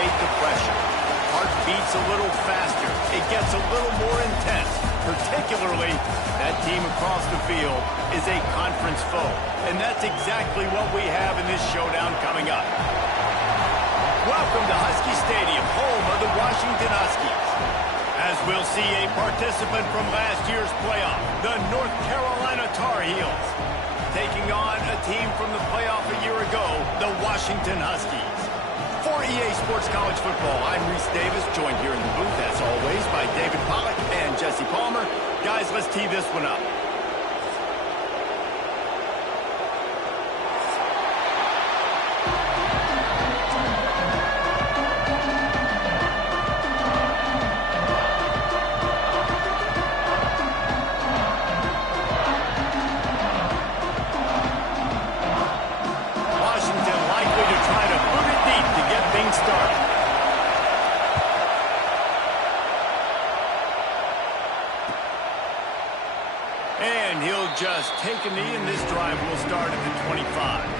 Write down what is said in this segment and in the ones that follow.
elevate the pressure. Heart beats a little faster. It gets a little more intense. Particularly, that team across the field is a conference foe. And that's exactly what we have in this showdown coming up. Welcome to Husky Stadium, home of the Washington Huskies. As we'll see a participant from last year's playoff, the North Carolina Tar Heels, taking on a team from the playoff a year ago, the Washington Huskies. For EA Sports College Football, I'm Reese Davis, joined here in the booth, as always, by David Pollack and Jesse Palmer. Guys, let's tee this one up. And he'll just take a knee, and this drive will start at the 25.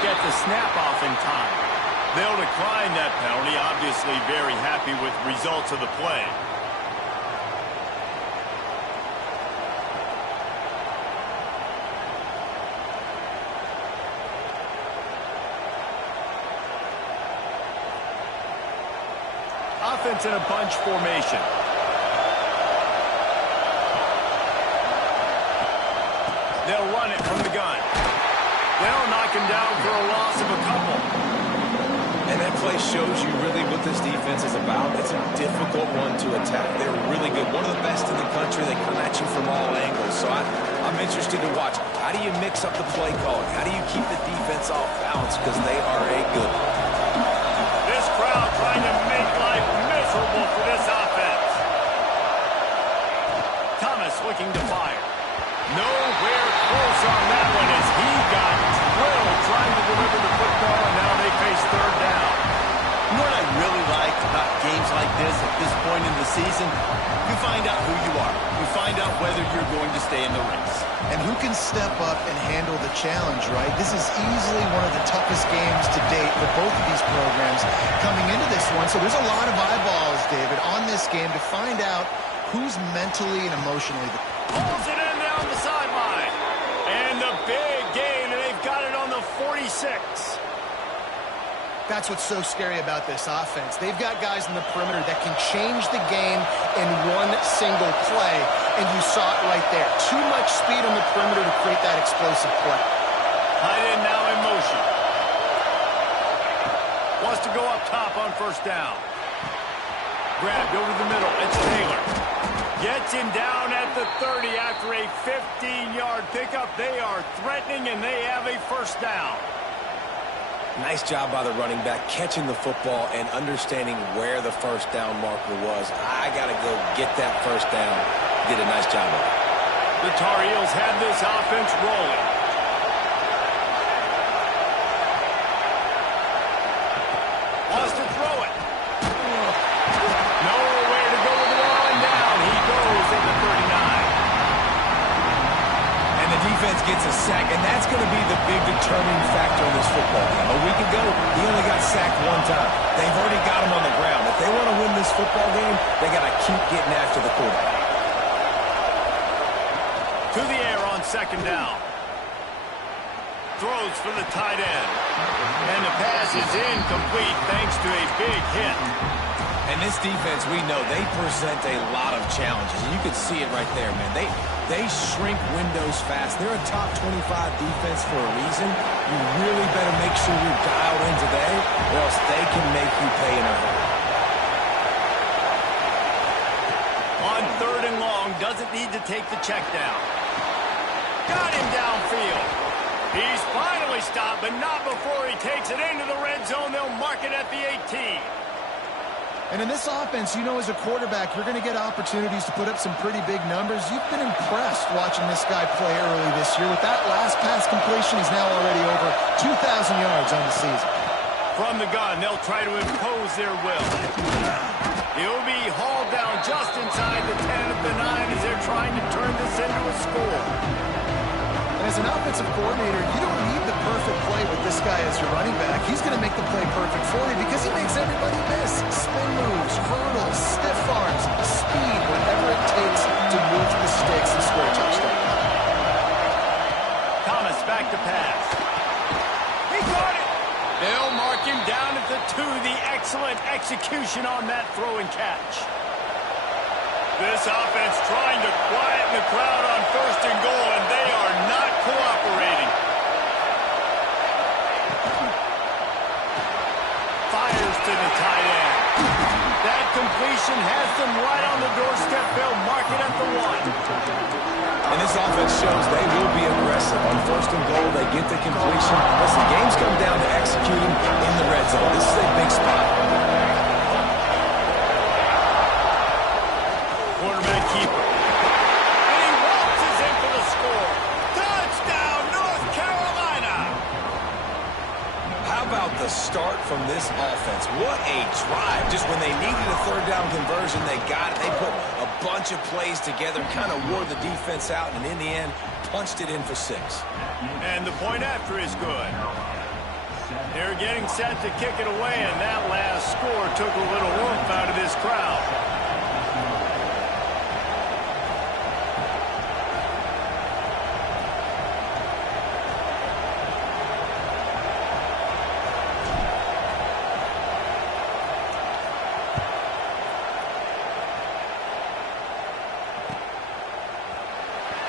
Get the snap off in time. They'll decline that penalty, obviously very happy with results of the play. Offense in a bunch formation. They'll run it from the gun. They'll knock him down for a loss of a couple. And that play shows you really what this defense is about. It's a difficult one to attack. They're really good. One of the best in the country. They come at you from all angles. So I'm interested to watch. How do you mix up the play calling? How do you keep the defense off balance? Because they are a good one. This crowd trying to make life miserable for this offense. Thomas looking to fire. Nowhere close on that one as he got drilled trying to deliver the football, and now they face third down. You know what I really like about games like this at this point in the season? You find out who you are. You find out whether you're going to stay in the race. And who can step up and handle the challenge, right? This is easily one of the toughest games to date for both of these programs coming into this one. So there's a lot of eyeballs, David, on this game to find out who's mentally and emotionally. Pulls it in down the sideline. And the big gain, and they've got it on the 46. That's what's so scary about this offense. They've got guys in the perimeter that can change the game in one single play, and you saw it right there. Too much speed on the perimeter to create that explosive play. Tight end now in motion. Wants to go up top on first down. Grabbed over the middle. It's Taylor. Gets him down at the 30 after a 15-yard pickup. They are threatening, and they have a first down. Nice job by the running back, catching the football and understanding where the first down marker was. I got to go get that first down. Did a nice job of it. The Tar Heels have this offense rolling. Wants to throw it. Nowhere to go with the ball, and down he goes at the 39. And the defense gets a sack, and that's going to be the big determining factor in this football game. A week ago, he only got sacked one time. They've already got him on the ground. If they want to win this football game, they got to keep getting after the quarterback. To the air on second down. Throws for the tight end. And the pass is incomplete thanks to a big hit. And this defense, we know, they present a lot of challenges. And you can see it right there, man. They shrink windows fast. They're a top 25 defense for a reason. You really better make sure you're dialed in today, or else they can make you pay in a hurry. On third and long, doesn't need to take the check down. Got him downfield. He's finally stopped, but not before he takes it into the red zone. They'll mark it at the 18. And in this offense, you know, as a quarterback, you're going to get opportunities to put up some pretty big numbers. You've been impressed watching this guy play early this year. With that last pass completion, he's now already over 2,000 yards on the season. From the gun, they'll try to impose their will. He'll be hauled down just inside the 10 at the 9 as they're trying to turn this into a score. And as an offensive coordinator, you don't need the perfect play with this guy as your running back. He's going to make the play perfect for you because he makes everybody miss. Spin moves, hurdles, stiff arms, speed, whatever it takes to move the sticks and score a touchdown. Thomas back to pass. He caught it. They'll mark him down at the 2. The excellent execution on that throw and catch. This offense trying to quieten the crowd on 1st and goal, and they are not cooperating. Fires to the tight end. That completion has them right on the doorstep. They'll mark it at the 1. And this offense shows they will be aggressive. On 1st and goal, they get the completion. Listen, games come down to executing in the red zone. This is a big spot. Quarterback keeper. And he waltzes in for the score. Touchdown, North Carolina! How about the start from this offense? What a drive. Just when they needed a 3rd down conversion, they got it. They put a bunch of plays together, kind of wore the defense out, and in the end, punched it in for 6. And the point after is good. They're getting set to kick it away, and that last score took a little oomph out of this crowd.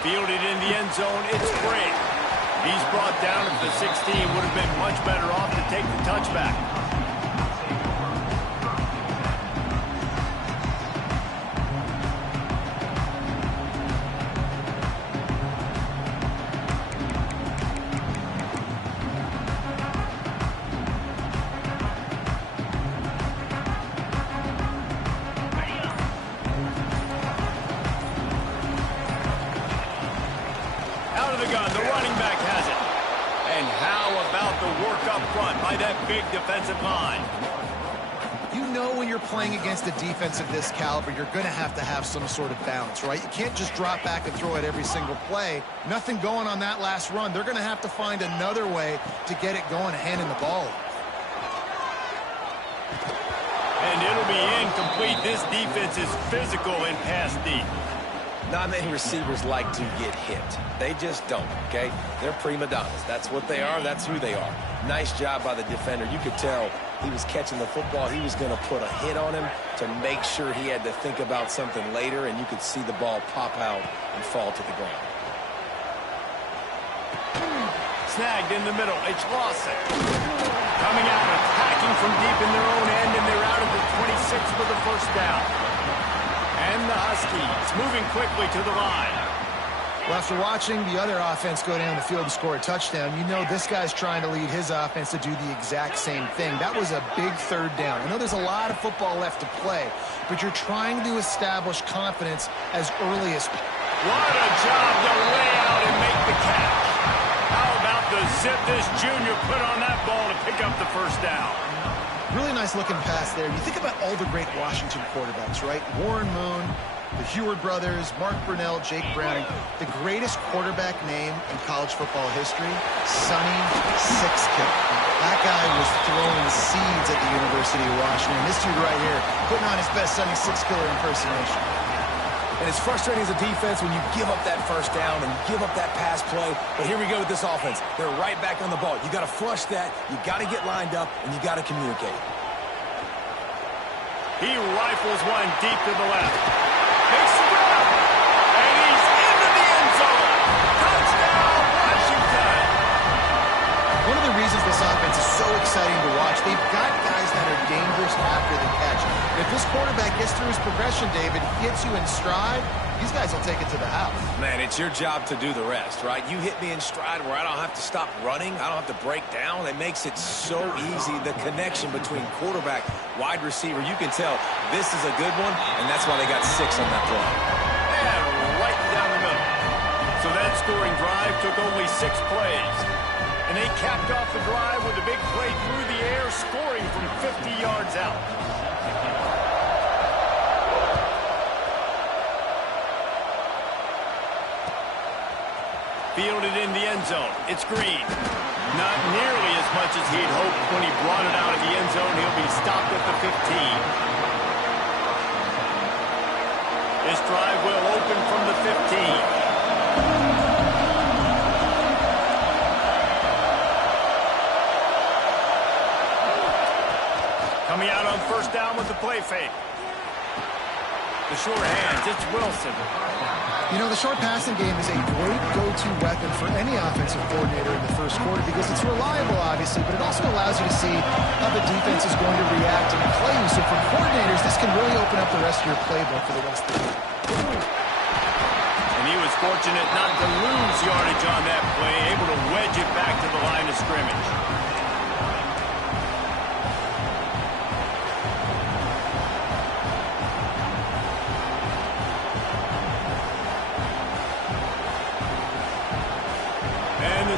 Fielded in the end zone, it's Brink. He's brought down at the 16. Would have been much better off to take the touchback. Out of the gun, the running back has it. And how about the work up front by that big defensive line? You know when you're playing against a defense of this caliber, you're going to have some sort of balance, right? You can't just drop back and throw it every single play. Nothing going on that last run. They're going to have to find another way to get it going, handing the ball off. And it'll be incomplete. This defense is physical and pass deep. Not many receivers like to get hit. They just don't, okay? They're prima donnas. That's what they are. That's who they are. Nice job by the defender. You could tell he was catching the football. He was going to put a hit on him to make sure he had to think about something later, and you could see the ball pop out and fall to the ground. Snagged in the middle. It's Lawson. Coming out, attacking from deep in their own end, and they're out at the 26 for the 1st down. And the Huskies moving quickly to the line. Well, after watching the other offense go down the field and score a touchdown, you know this guy's trying to lead his offense to do the exact same thing. That was a big 3rd down. I know there's a lot of football left to play, but you're trying to establish confidence as early as possible. What a job to lay out and make the catch. How about the zip this junior put on that ball to pick up the 1st down? Really nice looking pass there. You think about all the great Washington quarterbacks, right? Warren Moon, the Heward brothers, Mark Brunell, Jake Browning. The greatest quarterback name in college football history, Sonny Sixkill. That guy was throwing seeds at the University of Washington. This dude right here, putting on his best Sonny Sixkiller impersonation. And it's frustrating as a defense when you give up that 1st down and give up that pass play. But here we go with this offense. They're right back on the ball. You got to flush that. You got to get lined up, and you got to communicate. He rifles one deep to the left. Makes the grab. And he's into the end zone. Touchdown, Washington. One of the reasons this offense is so exciting to watch, they've got guys that are dangerous after the catch. If this quarterback gets through his progression, David, he gets you in stride, these guys will take it to the house. Man, it's your job to do the rest, right? You hit me in stride where I don't have to stop running. I don't have to break down. It makes it so easy. The connection between quarterback, wide receiver, you can tell this is a good one, and that's why they got 6 on that play. And right down the middle. So that scoring drive took only 6 plays. And they capped off the drive with a big play through the air, scoring from 50 yards out. Fielded in the end zone. It's Green. Not nearly as much as he'd hoped when he brought it out of the end zone. He'll be stopped at the 15. This drive will open from the 15. Coming out on first down with the play fake. The short hands, it's Wilson. You know, the short passing game is a great go-to weapon for any offensive coordinator in the first quarter because it's reliable, obviously, but it also allows you to see how the defense is going to react and play. So for coordinators, this can really open up the rest of your playbook for the rest of the game. And he was fortunate not to lose yardage on that play, able to wedge it back to the line of scrimmage.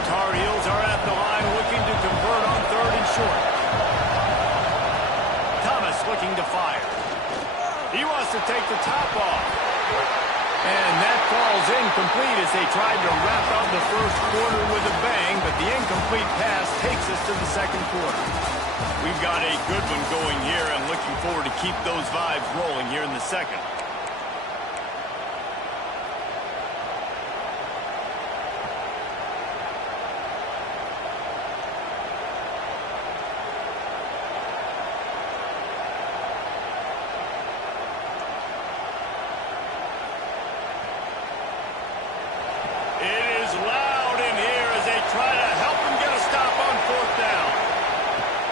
Tar Heels are at the line looking to convert on 3rd and short. Thomas looking to fire. He wants to take the top off. And that falls incomplete as they tried to wrap up the first quarter with a bang, but the incomplete pass takes us to the second quarter. We've got a good one going here and looking forward to keep those vibes rolling here in the second.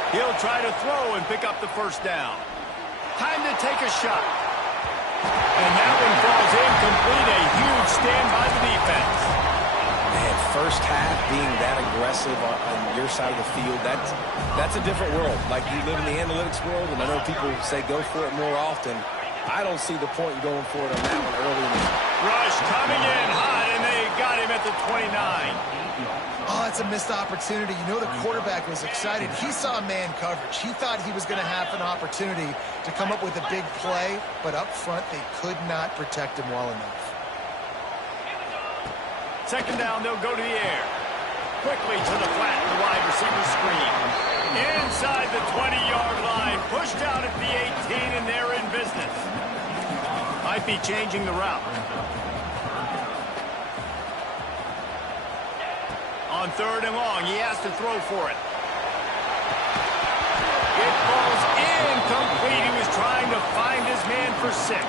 He'll try to throw and pick up the first down. Time to take a shot. And that one falls incomplete. A huge stand by the defense. Man, first half being that aggressive on your side of the field, that's a different world. Like, you live in the analytics world, and I know people say go for it more often. I don't see the point going for it on that one early in the rush coming in high, and they got him at the 29. Oh, that's a missed opportunity. You know the quarterback was excited. He saw man coverage. He thought he was going to have an opportunity to come up with a big play, but up front they could not protect him well enough. Second down, they'll go to the air. Quickly to the flat, the wide receiver screen. Inside the 20-yard line, pushed out at the 18, and they're in business. Might be changing the route. On 3rd and long, he has to throw for it. It falls incomplete. He was trying to find his man for 6.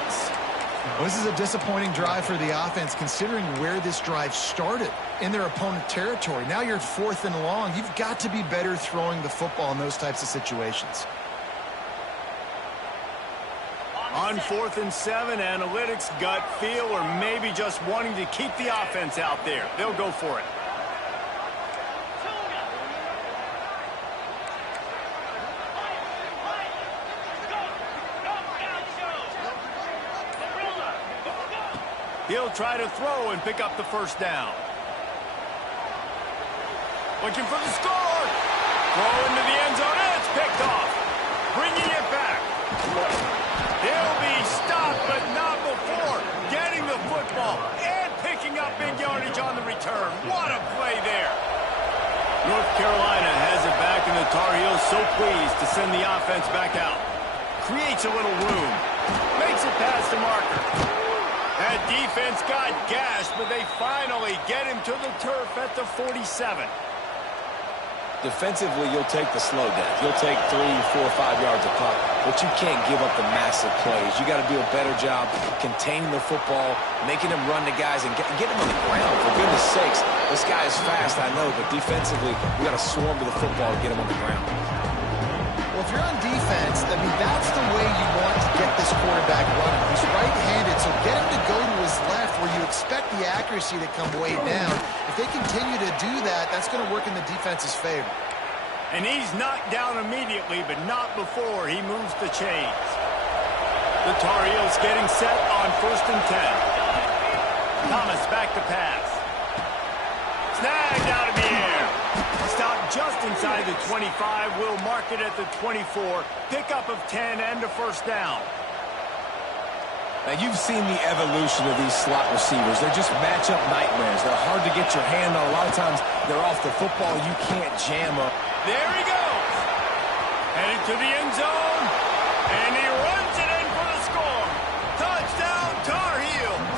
Well, this is a disappointing drive for the offense, considering where this drive started in their opponent territory. Now you're at 4th and long. You've got to be better throwing the football in those types of situations. On 4th and 7, analytics, gut feel, or maybe just wanting to keep the offense out there. They'll go for it. He'll try to throw and pick up the first down. Looking for the score. Throw into the end zone, and it's picked off. Bringing it back. He'll be stopped, but not before getting the football and picking up big yardage on the return. What a play there. North Carolina has it back, and the Tar Heels so pleased to send the offense back out. Creates a little room. Makes it past the marker. That defense got gashed, but they finally get him to the turf at the 47. Defensively, you'll take the slow down. You'll take 3, 4, 5 yards a pop, but you can't give up the massive plays. You got to do a better job containing the football, making them run the guys, and get them on the ground. For goodness sakes, this guy is fast, I know, but defensively, we got to swarm to the football and get him on the ground. Well, if you're on defense, I mean, that's the way you want to get this quarterback running. He's right-handed, so get him to go to his left. accuracy that come way down. If they continue to do that, that's going to work in the defense's favor. And he's knocked down immediately, but not before he moves the chains. The Tar Heels getting set on 1st and 10. Thomas back to pass. Snagged out of the air. Stopped just inside the 25. Will mark it at the 24. Pickup of 10 and a first down. Now, you've seen the evolution of these slot receivers. They're just matchup nightmares. They're hard to get your hand on. A lot of times, they're off the football. You can't jam them. There he goes. Headed to the end zone. And he runs it in for the score. Touchdown, Tar Heels.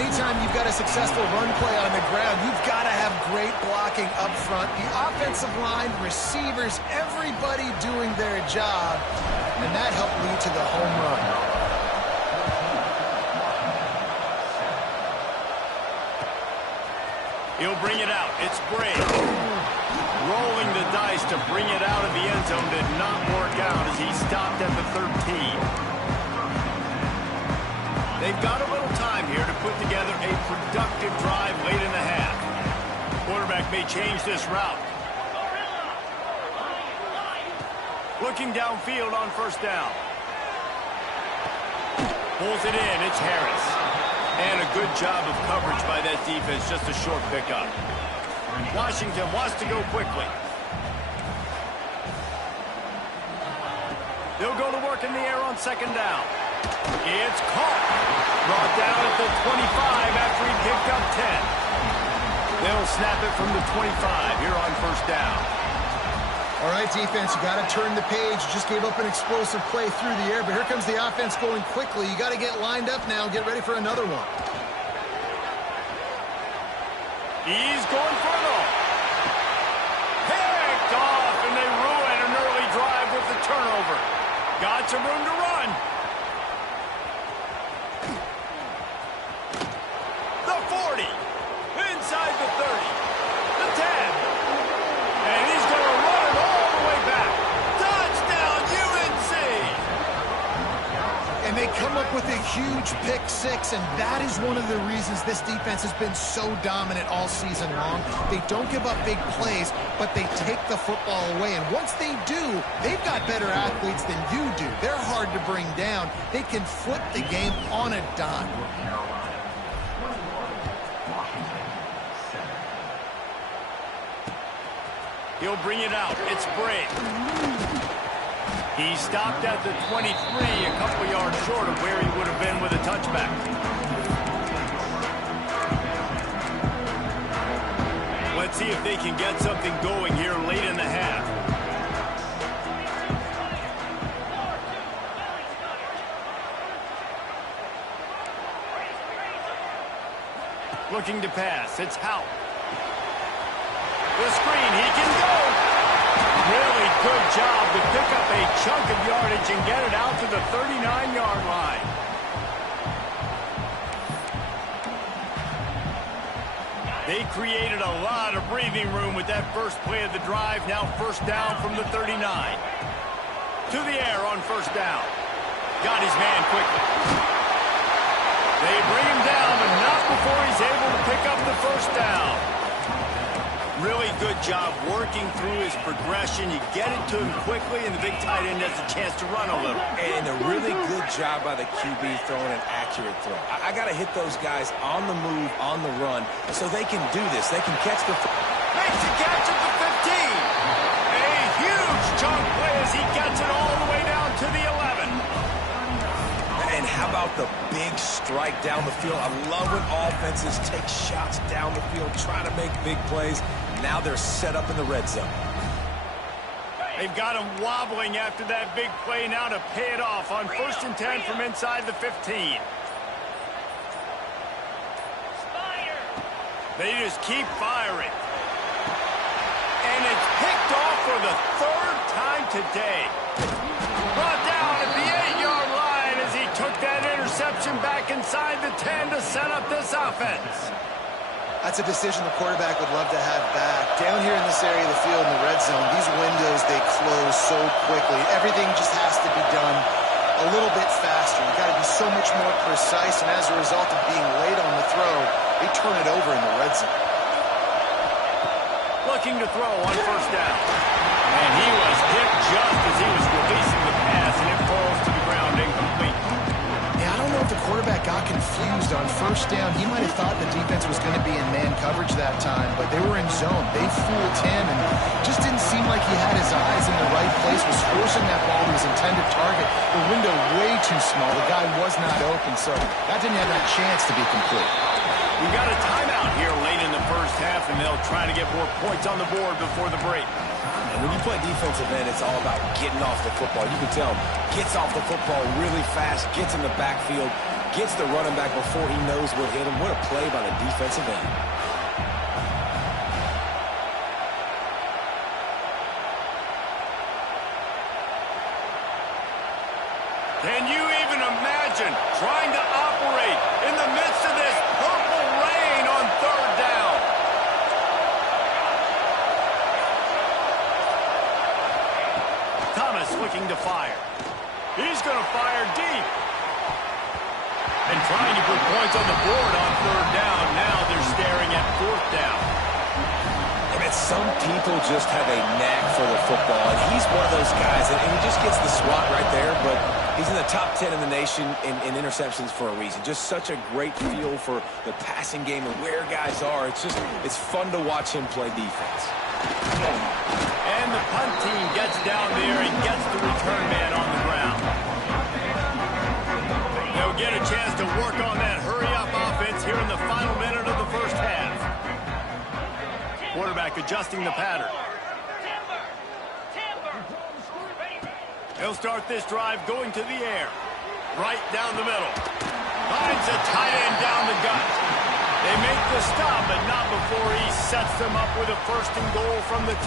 Anytime you've got a successful run play on the ground, you've got to have great blocking up front. The offensive line, receivers, everybody doing their job. And that helped lead to the home run. He'll bring it out. It's Bray. Rolling the dice to bring it out of the end zone did not work out as he stopped at the 13. They've got a little time here to put together a productive drive late in the half. Quarterback may change this route. Looking downfield on 1st down. Pulls it in. It's Harris. And a good job of coverage by that defense. Just a short pickup. Washington wants to go quickly. They'll go to work in the air on 2nd down. It's caught. Brought down at the 25 after he picked up 10. They'll snap it from the 25 here on 1st down. All right, defense, you got to turn the page. You just gave up an explosive play through the air, but here comes the offense going quickly. You got to get lined up now and get ready for another one. He's going for it all. Picked off, and they ruin an early drive with the turnover. Got some room to run. The 40. Inside the 30. The 10. And he's going to run it all the way back. Touchdown, UNC! And they come up with a huge pick six, and that is one of the reasons this defense has been so dominant all season long. They don't give up big plays, but they take the football away. And once they do, they've got better athletes than you do. They're hard to bring down. They can flip the game on a dime. He'll bring it out. It's Bray. He stopped at the 23, a couple yards short of where he would have been with a touchback. Let's see if they can get something going here late in the half. Looking to pass. It's Howe. The screen, he can go. Really good job to pick up a chunk of yardage and get it out to the 39-yard line. They created a lot of breathing room with that first play of the drive. Now 1st down from the 39. To the air on 1st down. Got his man quickly. They bring him down, but not before he's able to pick up the 1st down. Really good job working through his progression. You get it to him quickly, and the big tight end has a chance to run a little. And a really good job by the QB throwing an accurate throw. I got to hit those guys on the move, on the run, so they can do this. They can catch the... Makes the catch at the 15. A huge chunk play as he gets it all the way down to the 11. And how about the big strike down the field? I love when offenses take shots down the field, try to make big plays. Now they're set up in the red zone. They've got him wobbling after that big play now to pay it off on 1st and 10 from inside the 15. They just keep firing. And it's picked off for the 3rd time today. Brought down at the 8-yard line as he took that interception back inside the 10 to set up this offense. That's a decision the quarterback would love to have back. Down here in this area of the field in the red zone, these windows, they close so quickly. Everything just has to be done a little bit faster. You got to be so much more precise, and as a result of being late on the throw, they turn it over in the red zone. Looking to throw on first down. And he was hit just as he was releasing the pass, and it falls to the ground incomplete. Yeah, I don't know if the quarterback got confused on first down. He might have thought the defense was going to be in man coverage that time, but they were in zone. They fooled him, and just didn't seem like he had his eyes in the right place, was forcing that ball to his intended target. The window way too small. The guy was not open, so that didn't have that chance to be complete. We got a timeout here late in the first half, and they'll try to get more points on the board before the break. And when you play defensive end, it's all about getting off the football. You can tell him, gets off the football really fast, gets in the backfield, gets the running back before he knows what hit him. What a play by the defensive end. Can you even imagine trying to operate in the midst of this purple rain on third down? Thomas looking to fire. He's going to fire deep. And trying to put points on the board on third down. Now they're staring at fourth down. Some people just have a knack for the football, and he's one of those guys, and he just gets the swat right there, but he's in the top 10 in the nation in interceptions for a reason. Just such a great feel for the passing game and where guys are. It's fun to watch him play defense. And the punt team gets down there and gets the return man on the ground. They'll get a chance to work on that hurry-up offense here in the final minute of the first half. Quarterback adjusting the pattern. He'll start this drive going to the air. Right down the middle. Finds a tight end down the gut. They make the stop, but not before he sets them up with a first and goal from the 10.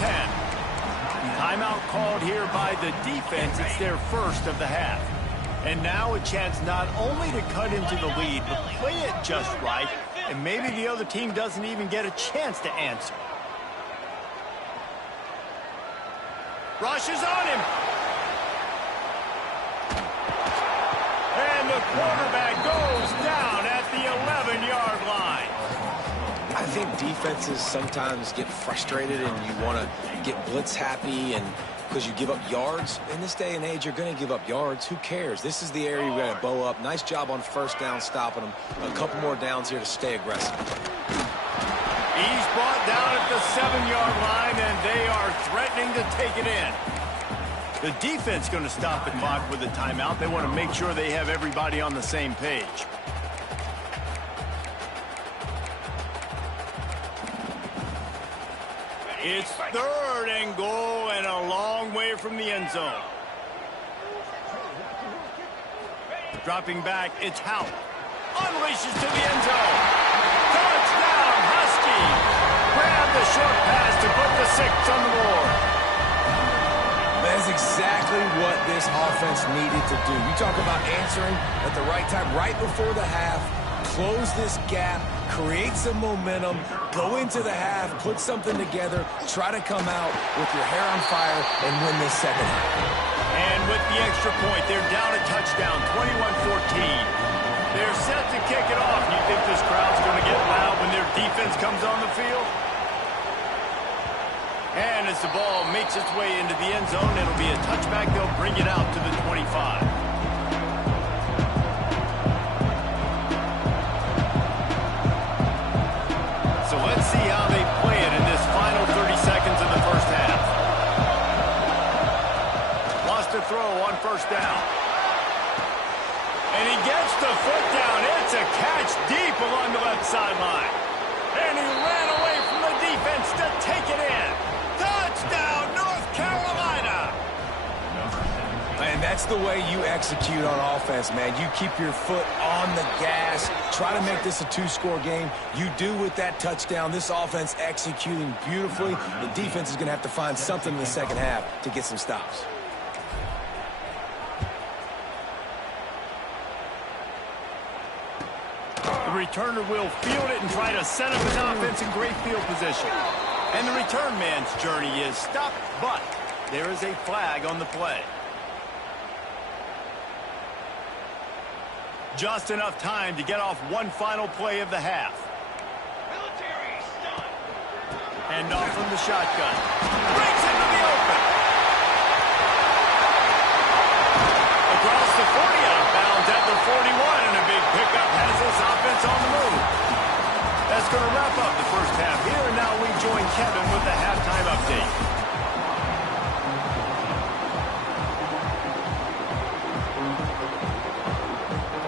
Timeout called here by the defense. It's their first of the half. And now a chance not only to cut into the lead, but play it just right, and maybe the other team doesn't even get a chance to answer. Rushes on him. And the quarterback goes down at the 11-yard line. I think defenses sometimes get frustrated and you want to get blitz happy and because you give up yards. In this day and age, you're going to give up yards. Who cares? This is the area you're going to bow up. Nice job on first down stopping them. A couple more downs here to stay aggressive. He's brought down at the 7-yard line, and they are threatening to take it in. The defense going to stop the clock with a timeout. They want to make sure they have everybody on the same page. It's third and goal and a long way from the end zone. Dropping back, it's Howe. Unleashes to the end zone. Touchdown, Husky. Grab the short pass to put the 6 on the board. That's exactly what this offense needed to do. You talk about answering at the right time, right before the half, close this gap, create some momentum, go into the half, put something together, try to come out with your hair on fire and win this second half. And with the extra point, they're down a touchdown, 21-14. They're set to kick it off. You think this crowd's going to get loud when their defense comes on the field? And as the ball makes its way into the end zone, it'll be a touchback. They'll bring it out to the 25. So let's see how they play it in this final 30 seconds of the first half. Lost a throw on first down. And he gets the foot down. It's a catch deep along the left sideline. And he ran away from the defense to take it in. Touchdown, North Carolina! And that's the way you execute on offense, man. You keep your foot on the gas. Try to make this a 2-score game. You do with that touchdown. This offense executing beautifully. The defense is going to have to find something in the second half to get some stops. The returner will field it and try to set up his offense in great field position. And the return man's journey is stopped, but there is a flag on the play. Just enough time to get off one final play of the half. Hand off from the shotgun. Breaks into the open. Across the 40, out of bounds at the 41, and a big pickup has this offense on the move. That's going to wrap up the first half here, and now we join Kevin with the halftime update.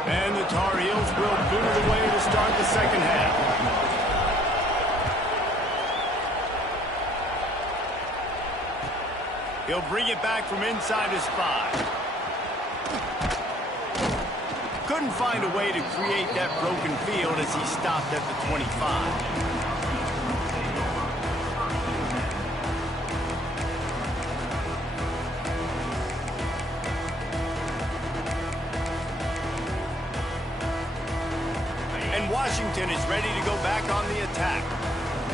And the Tar Heels will boot it away to start the second half. He'll bring it back from inside his 5. Couldn't find a way to create that broken field as he stopped at the 25. And Washington is ready to go back on the attack.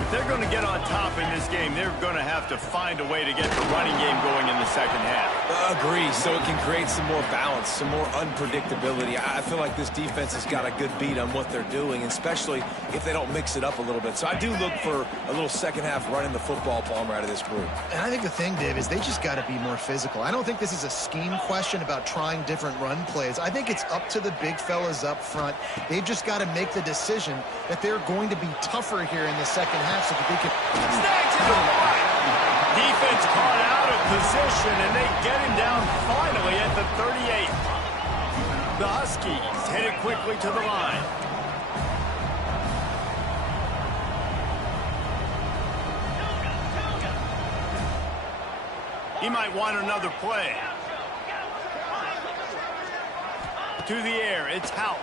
If they're going to get on top in this game, they're going to have to find a way to get the running game going in the second half. Agree, so it can create some more balance, some more unpredictability. I feel like this defense has got a good beat on what they're doing, especially if they don't mix it up a little bit. So I do look for a little second half running the football Palmer out of this group. And I think the thing, Dave, is they just got to be more physical. I don't think this is a scheme question about trying different run plays. I think it's up to the big fellas up front. They've just got to make the decision that they're going to be tougher here in the second half so that they can... Snags it away. Defense caught out of position, and they get him down finally at the 38. The Huskies hit it quickly to the line. He might want another play. To the air, it's Hout.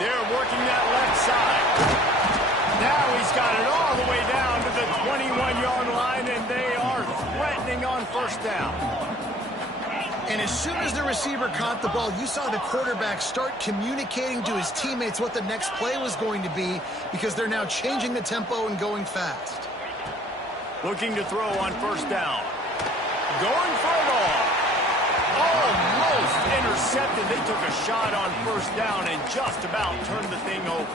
They're working that left side. Now he's got it all the way down to the 21-yard line, and they are threatening on first down. And as soon as the receiver caught the ball, you saw the quarterback start communicating to his teammates what the next play was going to be because they're now changing the tempo and going fast. Looking to throw on first down. Going for it all. Almost intercepted. They took a shot on first down and just about turned the thing over.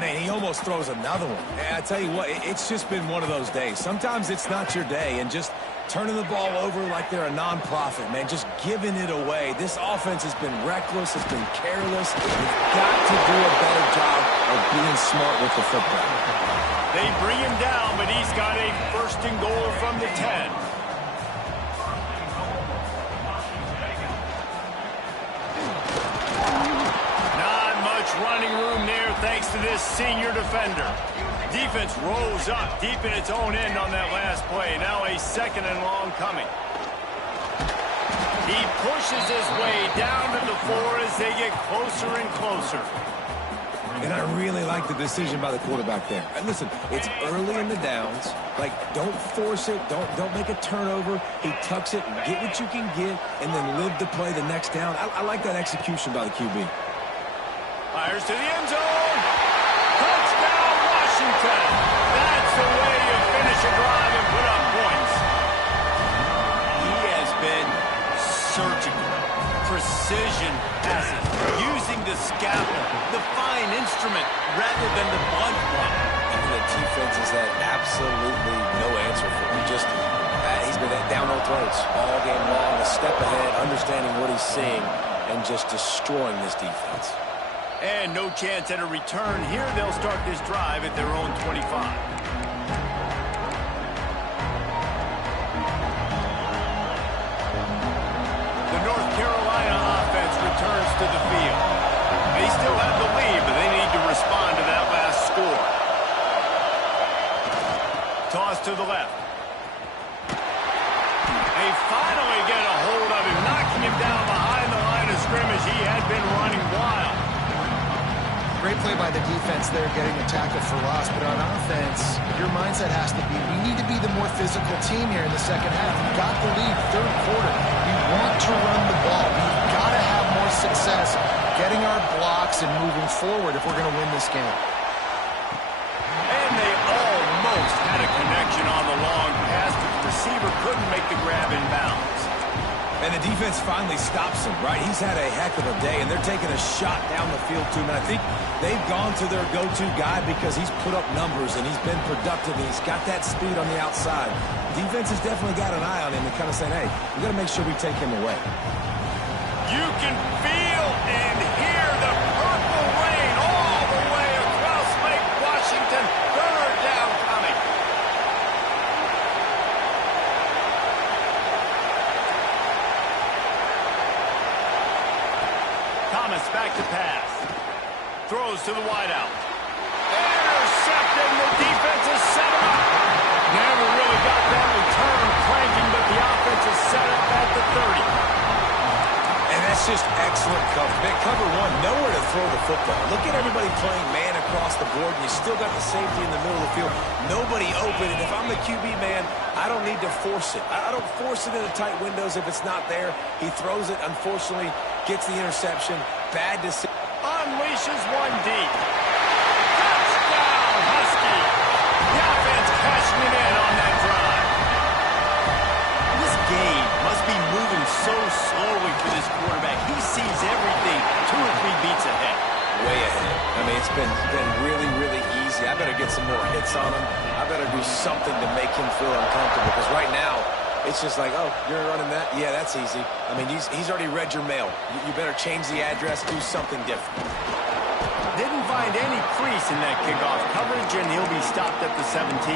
Man, he almost throws another one. And I tell you what, it's just been one of those days. Sometimes it's not your day, and just turning the ball over like they're a non-profit, man, just giving it away. This offense has been reckless, it's been careless. You've got to do a better job of being smart with the football. They bring him down, but he's got a first and goal from the 10. Running room there thanks to this senior defender. Defense rolls up deep in its own end on that last play. Now a second and long coming. He pushes his way down to the 4 as they get closer and closer. And I really like the decision by the quarterback there. And listen, it's early in the downs. Like, don't force it. Don't make a turnover. He tucks it, get what you can get, and then live to play the next down. I like that execution by the QB. Fires to the end zone. Touchdown, Washington. That's the way you finish a drive and put up points. He has been surgical. Precision passes. Using the scalpel, the fine instrument, rather than the blunt one. And the defense has had absolutely no answer for him. Just, he's been down no throats all game long, a step ahead, understanding what he's seeing, and just destroying this defense. And no chance at a return. Here they'll start this drive at their own 25. The North Carolina offense returns to the field. They still have the lead, but they need to respond to that last score. Toss to the left. They finally get a hold of him, knocking him down behind the line of scrimmage. He had been running wild. Great play by the defense there, getting a tackle for loss. But on offense, your mindset has to be, we need to be the more physical team here in the second half. We've got the lead, third quarter. We want to run the ball. We've got to have more success getting our blocks and moving forward if we're going to win this game. And they almost had a connection on the long pass, but the receiver couldn't make the grab in bounds. And the defense finally stops him, right? He's had a heck of a day, and they're taking a shot down the field to him. And I think they've gone to their go-to guy because he's put up numbers, and he's been productive, and he's got that speed on the outside. Defense has definitely got an eye on him and kind of saying, hey, we got to make sure we take him away. You can feel and hear the purple rain all the way across Lake Washington. Third down coming. Thomas back to pass. Throws to the wideout. Intercepted. The defense has set him up. Never really got that return cranking, but the offense is set up at the 30. And that's just excellent cover. Cover one, nowhere to throw the football. Look at everybody playing man across the board, and you still got the safety in the middle of the field. Nobody open, and if I'm the QB man, I don't need to force it. I don't force it into tight windows if it's not there. He throws it, unfortunately, gets the interception. Bad decision. Unleashes one deep. Touchdown, Husky. The offense cashing it in on that drive. This game must be moving so slowly for this quarterback. He sees everything 2 or 3 beats ahead. Way ahead. I mean, it's been really, really easy. I better get some more hits on him. I better do something to make him feel uncomfortable, because right now, it's just like, oh, you're running that? Yeah, that's easy. I mean, he's already read your mail. You better change the address, do something different. Didn't find any crease in that kickoff coverage, and he'll be stopped at the 17.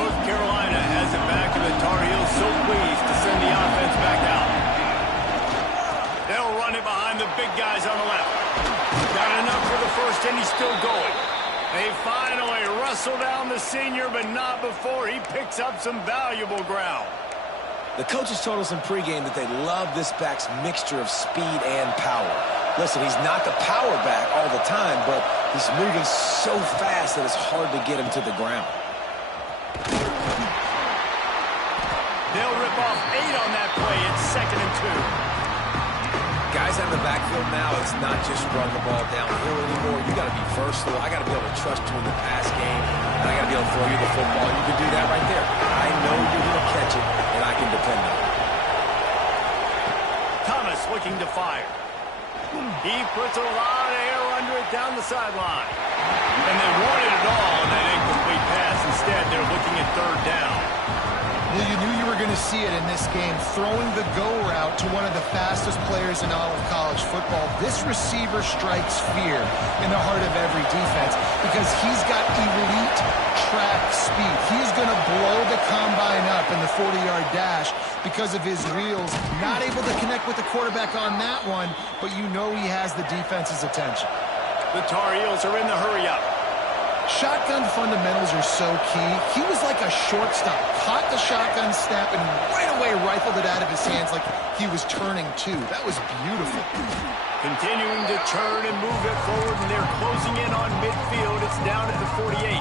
North Carolina has it back, and the Tar Heels so pleased to send the offense back out. They'll run it behind the big guys on the left. Got enough for the first, and he's still going. They finally wrestle down the senior, but not before he picks up some valuable ground. The coaches told us in pregame that they love this back's mixture of speed and power. Listen, he's not the power back all the time, but he's moving so fast that it's hard to get him to the ground. They'll rip off 8 on that play. It's 2nd and 2. Guys out of the backfield now, it's not just run the ball downhill anymore. You got to be versatile. I got to be able to trust you in the pass game, and I got to be able to throw you the football. You can do that right there. I know you're going to catch it, and I can depend on it. Thomas looking to fire. He puts a lot of air under it down the sideline. And they wanted it all on that incomplete pass. Instead, they're looking at 3rd down. Well, you knew you were going to see it in this game, throwing the go route to one of the fastest players in all of college football. This receiver strikes fear in the heart of every defense because he's got elite track speed. He's going to blow the combine up in the 40-yard dash because of his wheels. Not able to connect with the quarterback on that one, but you know he has the defense's attention. The Tar Heels are in the hurry-up. Shotgun fundamentals are so key. He was like a shortstop. Caught the shotgun snap and right away rifled it out of his hands like he was turning two. That was beautiful. Continuing to turn and move it forward, and they're closing in on midfield. It's down at the 48.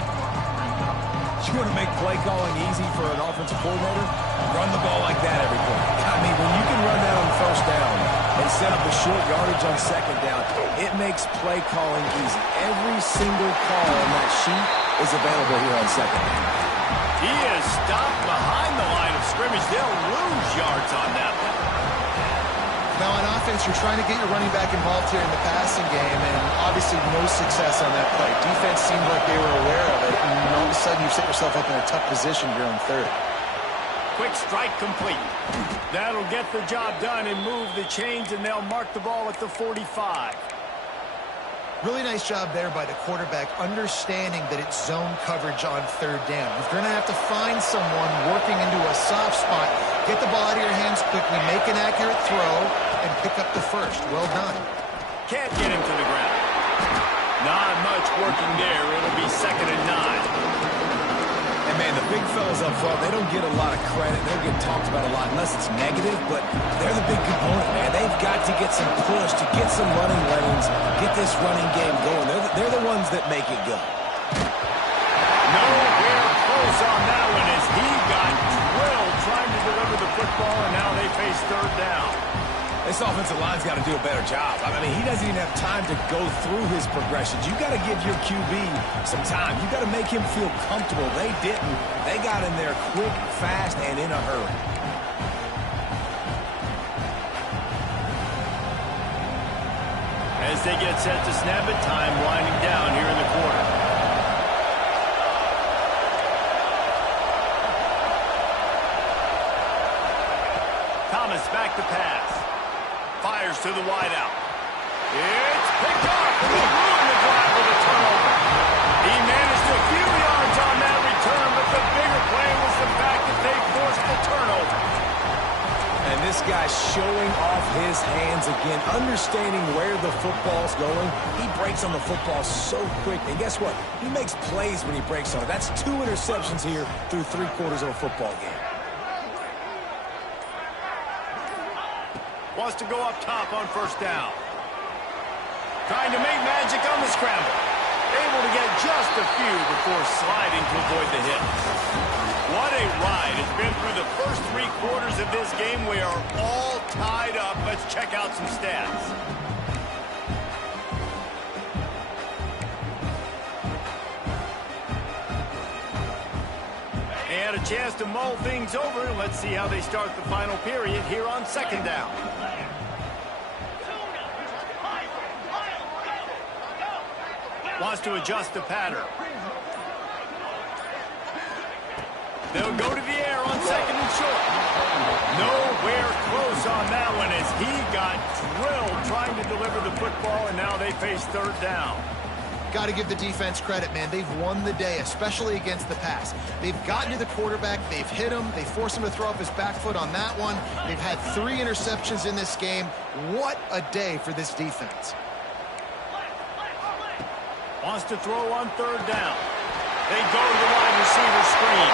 You want to make play calling easy for an offensive coordinator? Run the ball like that every play. I mean, when you can run that on 1st down and set up a short yardage on 2nd down, it makes play calling easy. Every single call on that sheet is available here on 2nd down. He is stopped behind the line of scrimmage. They'll lose yards on that one. Now on offense, you're trying to get your running back involved here in the passing game, and obviously no success on that play. Defense seemed like they were aware of it, and all of a sudden you set yourself up in a tough position here on 3rd. Quick strike complete. That'll get the job done and move the chains, and they'll mark the ball at the 45. Really nice job there by the quarterback, understanding that it's zone coverage on 3rd down. You're going to have to find someone working into a soft spot, get the ball out of your hands quickly, make an accurate throw, and pick up the first. Well done. Can't get him to the ground. Not much working there. It'll be 2nd and 9. And, man, the big fellas up front, they don't get a lot of credit. They don't get talked about a lot unless it's negative, but they're the big component, man. They've got to get some push, to get some running lanes, get this running game going. They're the ones that make it go. Nowhere close on that one as he got drilled trying to deliver the football, and now they face 3rd down. This offensive line's got to do a better job. I mean, he doesn't even have time to go through his progressions. You got to give your QB some time. You got to make him feel comfortable. They didn't. They got in there quick, fast, and in a hurry. As they get set to snap it, time winding down here in the quarter. Thomas back to pass. Fires to the wideout. It's picked up, and they ruin the drive with a turnover. He managed a few yards on that return, but the bigger play was the fact that they forced the turnover. And this guy's showing off his hands again, understanding where the football's going. He breaks on the football so quick, and guess what? He makes plays when he breaks on it. That's 2 interceptions here through 3 quarters of a football game. Wants to go up top on first down. Trying to make magic on the scramble. Able to get just a few before sliding to avoid the hit. What a ride. It's been through the first 3 quarters of this game. We are all tied up. Let's check out some stats. And a chance to mull things over. Let's see how they start the final period here on second down. Wants to adjust the pattern. They'll go to the air on second and short. Nowhere close on that one as he got drilled trying to deliver the football, and now they face third down. Got to give the defense credit, man. They've won the day, especially against the pass. They've gotten to the quarterback. They've hit him. They forced him to throw up his back foot on that one. They've had 3 interceptions in this game. What a day for this defense. Wants to throw on third down. They go to the wide receiver screen.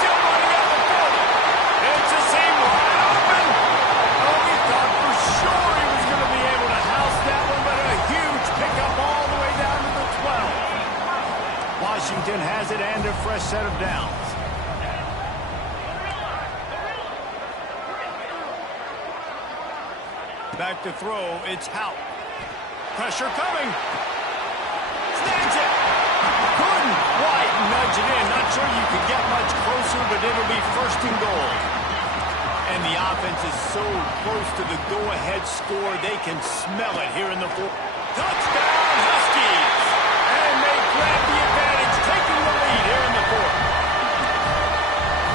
Still running up the field. It's a seam wide open. Oh, we thought for sure he was going to be able to house that one, but a huge pickup all the way down to the 12. Washington has it and a fresh set of downs. Back to throw. It's Hout. Pressure coming. Stands it. Couldn't quite nudge it in. Not sure you could get much closer, but it'll be first and goal. And the offense is so close to the go-ahead score, they can smell it here in the fourth. Touchdown, Huskies! And they grab the advantage, taking the lead here in the fourth.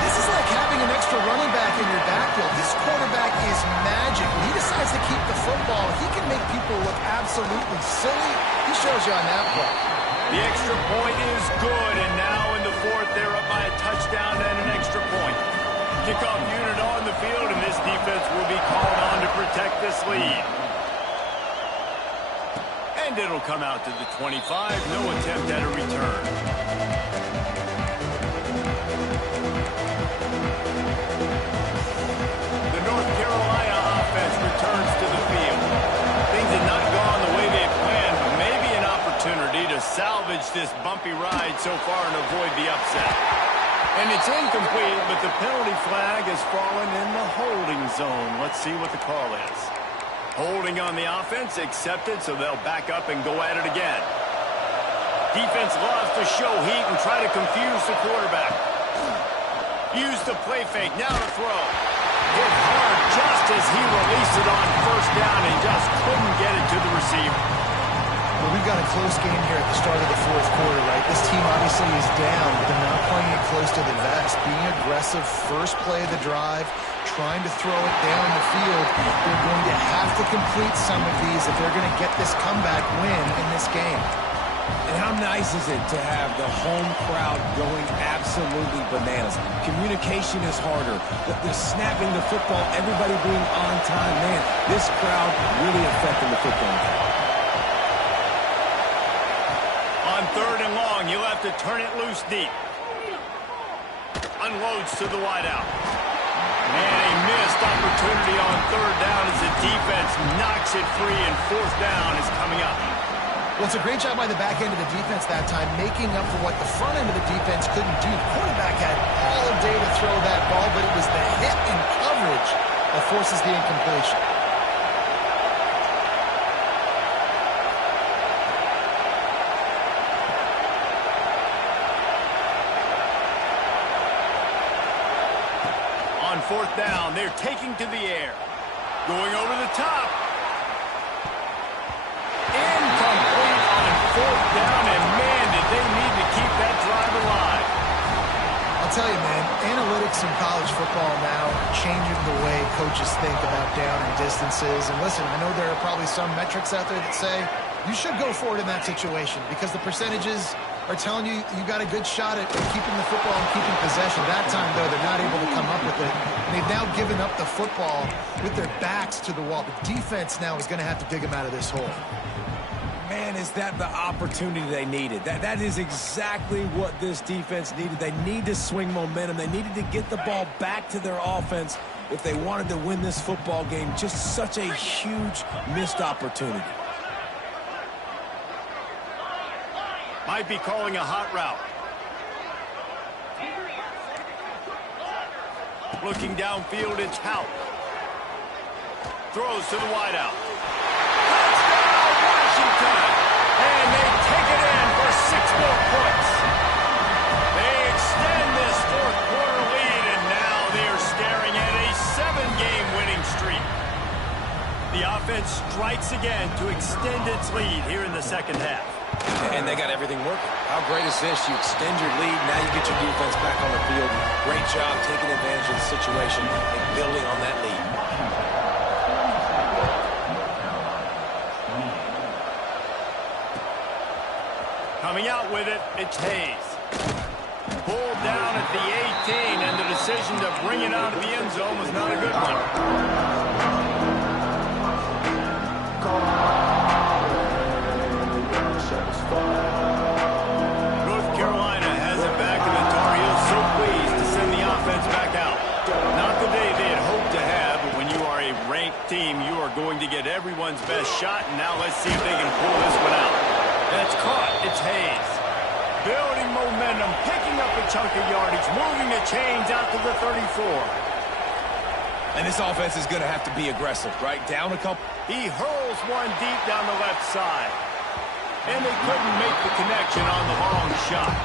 This is like having an extra running back in your backfield. This quarterback is magic. When he decides to keep the football, he can make people look absolutely silly. He shows you on that play. The extra point is good, and now in the fourth, they're up by a touchdown and an extra point. Kickoff unit on the field, and this defense will be called on to protect this lead. And it'll come out to the 25. No attempt at a return. The North Carolina offense returns to the field. Things have not gone the way they planned, but maybe an opportunity to salvage this bumpy ride so far and avoid the upset. And it's incomplete, but the penalty flag has fallen in the holding zone. Let's see what the call is. Holding on the offense, accepted, so they'll back up and go at it again. Defense loves to show heat and try to confuse the quarterback. Use the play fake, now to throw. Hit hard just as he released it on first down and just couldn't get it to the receiver. Well, we've got a close game here at the start of the fourth quarter, right? This team obviously is down, but they're not playing it close to the vest. Being aggressive, first play of the drive, trying to throw it down the field. They're going to have to complete some of these if they're going to get this comeback win in this game. And how nice is it to have the home crowd going absolutely bananas? Communication is harder. The snapping the football, everybody being on time. Man, this crowd really affecting the football game. On third and long, you'll have to turn it loose deep. Unloads to the wideout. And a missed opportunity on third down as the defense knocks it free, and fourth down is coming up. Well, it's a great job by the back end of the defense that time, making up for what the front end of the defense couldn't do. The quarterback had all day to throw that ball, but it was the hit and coverage that forces the incompletion. fourth down. They're taking to the air. Going over the top. Incomplete on fourth down, and man, did they need to keep that drive alive. I'll tell you, man, analytics in college football now are changing the way coaches think about down and distances. And listen, I know there are probably some metrics out there that say you should go for it in that situation because the percentages are telling you you got a good shot at keeping the football and keeping possession. That time, though, they're not able to come up with it. And they've now given up the football with their backs to the wall. The defense now is going to have to dig them out of this hole. Man, is that the opportunity they needed? That is exactly what this defense needed. They need to swing momentum. They needed to get the ball back to their offense if they wanted to win this football game. Just such a huge missed opportunity. Might be calling a hot route. Looking downfield, it's Hout. Throws to the wideout. Touchdown, Washington! And they take it in for 6 more points. They extend this fourth quarter lead, and now they are staring at a 7-game winning streak. The offense strikes again to extend its lead here in the second half. And they got everything working. How great is this? You extend your lead, now you get your defense back on the field. Great job taking advantage of the situation and building on that lead. Coming out with it, it's Hayes. Pulled down at the 18, and the decision to bring it out of the end zone was not a good one. North Carolina has it back, and the Tar Heels so pleased to send the offense back out. Not the day they had hoped to have, but when you are a ranked team, you are going to get everyone's best shot, and now let's see if they can pull this one out. That's caught. It's Hayes. Building momentum, picking up a chunk of yardage, moving the chains out to the 34. And this offense is going to have to be aggressive, right? Down a couple. He hurls one deep down the left side. And they couldn't make the connection on the long shot.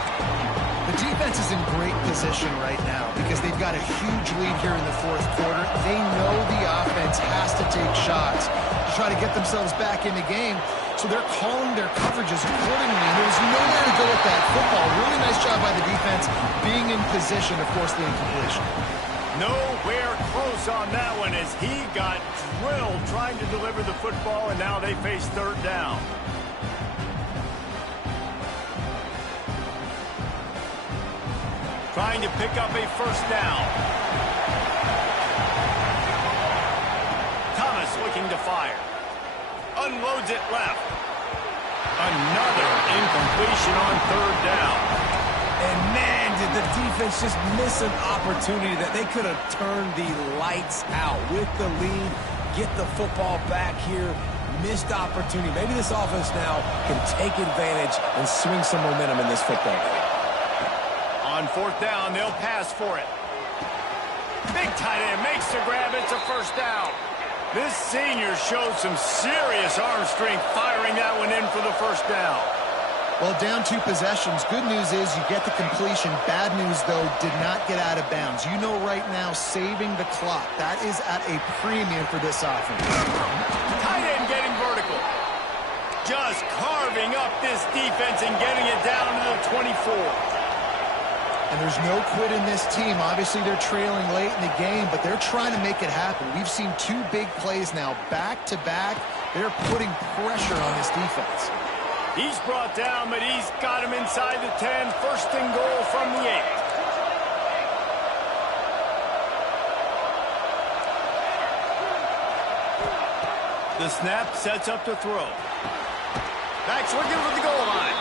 The defense is in great position right now because they've got a huge lead here in the fourth quarter. They know the offense has to take shots to try to get themselves back in the game. So they're calling their coverages accordingly. And there's nowhere to go with that football. Really nice job by the defense being in position to force the incompletion. Nowhere close on that one as he got drilled trying to deliver the football, and now they face third down. Trying to pick up a first down. Thomas looking to fire. Unloads it left. Another incompletion on third down. And man, did the defense just miss an opportunity that they could have turned the lights out with the lead, get the football back here. Missed opportunity. Maybe this offense now can take advantage and swing some momentum in this football game. On fourth down, they'll pass for it. Big tight end makes the grab. It's a first down. This senior showed some serious arm strength firing that one in for the first down. Well, down 2 possessions. Good news is you get the completion. Bad news, though, did not get out of bounds. You know right now, saving the clock. That is at a premium for this offense. Tight end getting vertical. Just carving up this defense and getting it down to the 24. And there's no quit in this team. Obviously, they're trailing late in the game, but they're trying to make it happen. We've seen 2 big plays now, back-to-back. They're putting pressure on this defense. He's brought down, but he's got him inside the 10. First and goal from the 8. The snap sets up to throw. Backs looking for the goal line.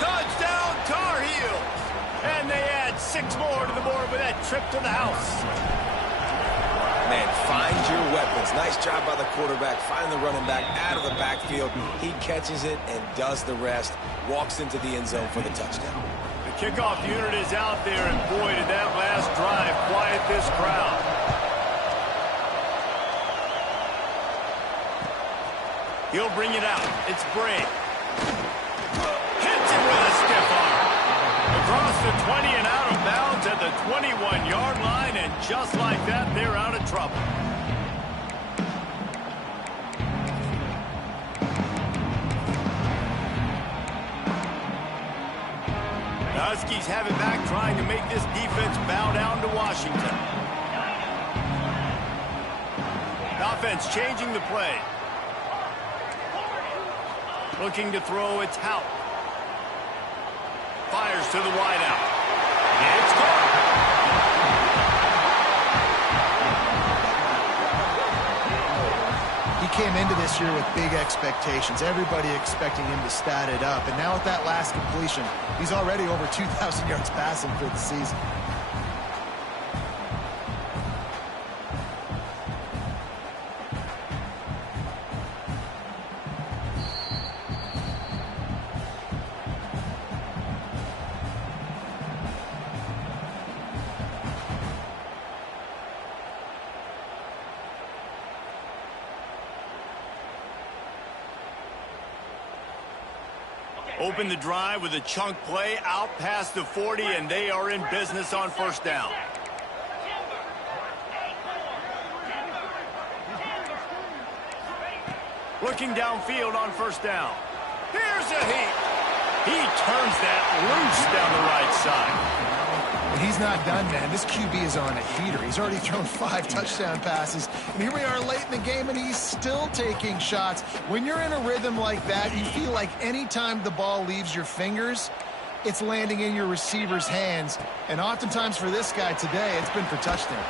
Touchdown, Tar Heels! And they add 6 more to the board with that trip to the house. Man, find your weapons. Nice job by the quarterback. Find the running back out of the backfield. He catches it and does the rest. Walks into the end zone for the touchdown. The kickoff unit is out there, and boy, did that last drive quiet this crowd. He'll bring it out. It's Bray. Hits it with a stiff arm. Across the 20 and out of bounds at the 21-yard line, and just like that, they're out of trouble. The Huskies have it back, trying to make this defense bow down to Washington. The offense changing the play. Looking to throw, it's Hout. Fires to the wideout. It's gone. He came into this year with big expectations. Everybody expecting him to stat it up. And now with that last completion, he's already over 2,000 yards passing for the season. Open the drive with a chunk play out past the 40, and they are in business on first down. Looking downfield on first down. Here's a heat. He turns that loose down the right side. But he's not done, man. This QB is on a heater. He's already thrown 5 touchdown passes. And here we are late in the game, and he's still taking shots. When you're in a rhythm like that, you feel like any time the ball leaves your fingers, it's landing in your receiver's hands. And oftentimes for this guy today, it's been for touchdowns.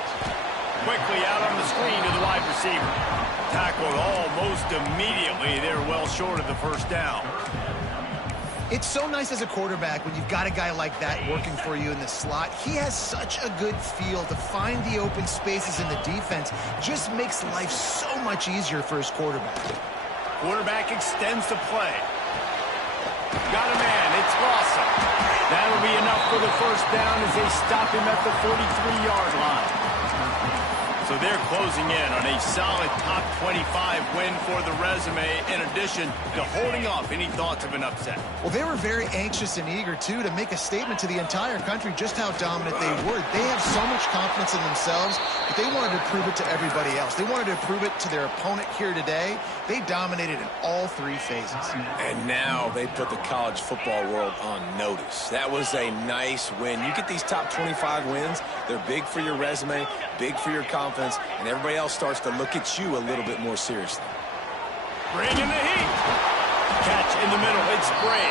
Quickly out on the screen to the wide receiver. Tackled almost immediately. They're well short of the first down. It's so nice as a quarterback when you've got a guy like that working for you in the slot. He has such a good feel to find the open spaces in the defense. Just makes life so much easier for his quarterback. Quarterback extends the play. Got a man. It's Lawson. That'll be enough for the first down as they stop him at the 43-yard line. So they're closing in on a solid top 25 win for the resume, in addition to holding off any thoughts of an upset. Well, they were very anxious and eager, too, to make a statement to the entire country just how dominant they were. They have so much confidence in themselves, but they wanted to prove it to everybody else. They wanted to prove it to their opponent here today. They dominated in all 3 phases. And now they put the college football world on notice. That was a nice win. You get these top 25 wins, they're big for your resume, big for your confidence, and everybody else starts to look at you a little bit more seriously. Bringing the heat. Catch in the middle. It's Bray.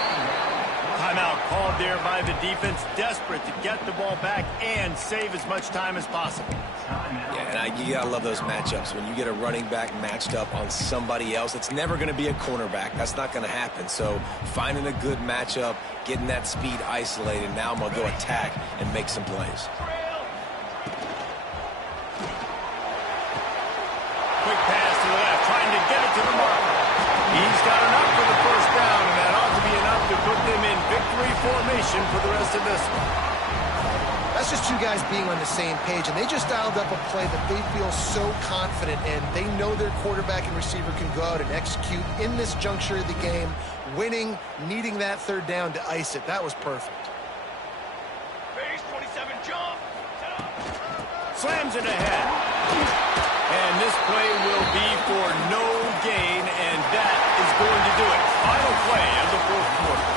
Timeout called there by the defense, desperate to get the ball back and save as much time as possible. Yeah, and you gotta love those matchups. When you get a running back matched up on somebody else, it's never going to be a cornerback. That's not going to happen. So finding a good matchup, getting that speed isolated, now I'm going to go attack and make some plays. Quick pass to the left, trying to get it to the mark. He's got enough for the first down, and that ought to be enough to put them in victory formation for the rest of this one. That's just 2 guys being on the same page, and they just dialed up a play that they feel so confident in. They know their quarterback and receiver can go out and execute in this juncture of the game, winning, needing that 3rd down to ice it. That was perfect. Base 27 jump. Slams it ahead. And this play will be for no gain, and that is going to do it. Final play of the 4th quarter.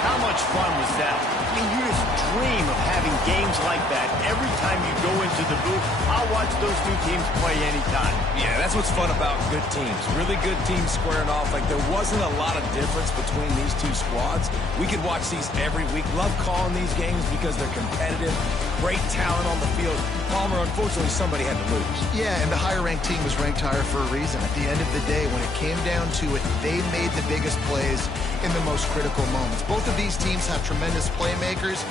How much fun was that? I mean, you just dream of having games like that every time you go into the booth. I'll watch those 2 teams play anytime. Yeah, that's what's fun about good teams. Really good teams squaring off. Like, there wasn't a lot of difference between these 2 squads. We could watch these every week. Love calling these games because they're competitive. Great talent on the field. Palmer, unfortunately, somebody had to lose. Yeah, and the higher-ranked team was ranked higher for a reason. At the end of the day, when it came down to it, they made the biggest plays in the most critical moments. Both of these teams have tremendous playmakers.